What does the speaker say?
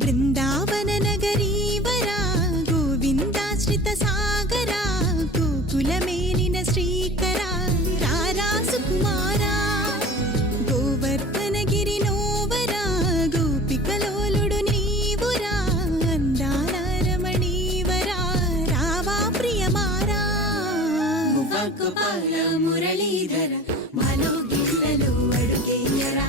బృందావన నగరీవరా గోవిందాశ్రిత సాగరా గోకుల మేలిన శ్రీకరా రారా సుకుమారా గోవర్ధనగిరి నోవరా గోపికలోలుడు నీవురా అందాల రమణీవరా రావా ప్రియమారా గోపాల మురళీధర మాలో గిళ్ళలో అడుగేయరా